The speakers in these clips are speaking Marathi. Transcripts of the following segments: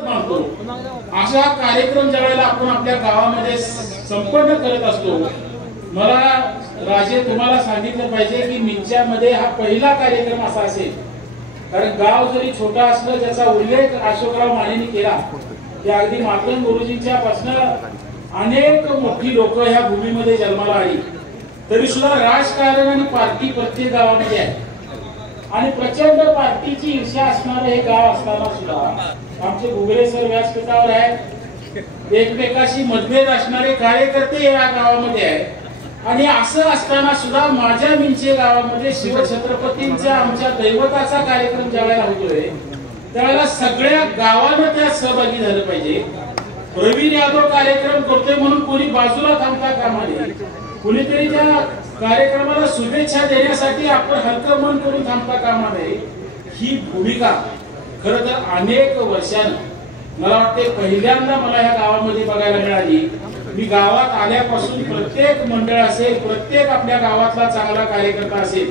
अशा कार्यक्रम ज्यावेळेला आपण आपल्या गावामध्ये संपन्न करत असतो, मला राजे तुम्हाला सांगितलं पाहिजे की मिंच्यामध्ये हा पहिला कार्यक्रम असा असेल, कारण गाव जरी छोटा असलं त्याचा उल्लेख अशोकराव मानेंनी केला की अगदी मातंग गुरुजींच्या पासून अनेक मोठी लोक ह्या भूमीमध्ये जन्माला आली, तरी सुद्धा राजकारण आणि पार्टी प्रत्येक गावामध्ये आहे आणि प्रचंड पार्टीची ईर्ष्या असणारे हे गाव असताना सुद्धा आमचे घुगरे सर व्यासपीठावर आहेत, एकमेकाशी मतभेद असणारे कार्यकर्ते या गावामध्ये आहेत आणि असं असताना सुद्धा माझ्या मिंचे गावामध्ये शिवछत्रपतींच्या आमच्या दैवताचा कार्यक्रम ज्यावेळेला होतोय त्यावेळेला सगळ्या गावानं त्यात सहभागी झालं पाहिजे। प्रवीण यादव कार्यक्रम करतोय म्हणून कोणी बाजूला थांबता कामा नये, कुणीतरी त्या कार्यक्रमाला शुभेच्छा देण्यासाठी आपण हलकं मन करून थांबता कामा नये। ही भूमिका खरं तर अनेक वर्षांनी मला वाटते पहिल्यांदा मला ह्या गावामध्ये बघायला मिळाली। मी गावात आल्यापासून प्रत्येक मंडळ असेल, प्रत्येक आपल्या गावातला चांगला कार्यकर्ता असेल,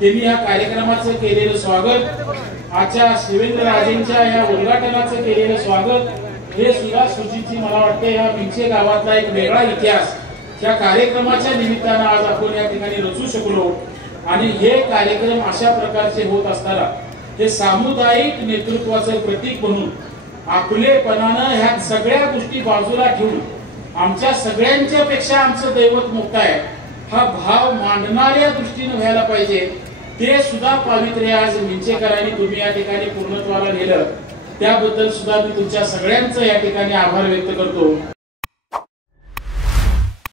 त्यांनी या कार्यक्रमाचं केलेलं स्वागत, आजच्या शिवेंद्र राजेंच्या या उद्घाटनाचं केलेलं स्वागत, हे सुद्धा सुजीतजी मला वाटते या मिंचे गावातला एक वेगळा इतिहास या कार्यक्रमाच्या निमित्तानं आज आपण या ठिकाणी रचू शकलो आणि हे कार्यक्रम अशा प्रकारचे होत असताना हे सामुदायिक नेतृत्वाचं प्रतीक म्हणून आपलेपणानं ह्या सगळ्या गोष्टी बाजूला ठेवून आमच्या सगळ्यांच्या पेक्षा आमचं दैवत मोठं आहे हा भाव मांडणाऱ्या दृष्टीने व्हायला पाहिजे। ते सुद्धा पावित्र्य आज मिंचेकरांनी तुम्ही या ठिकाणी पूर्णत्वाला नेलं, त्याबद्दल सुद्धा मी तुमच्या सगळ्यांचं या ठिकाणी आभार व्यक्त करतो।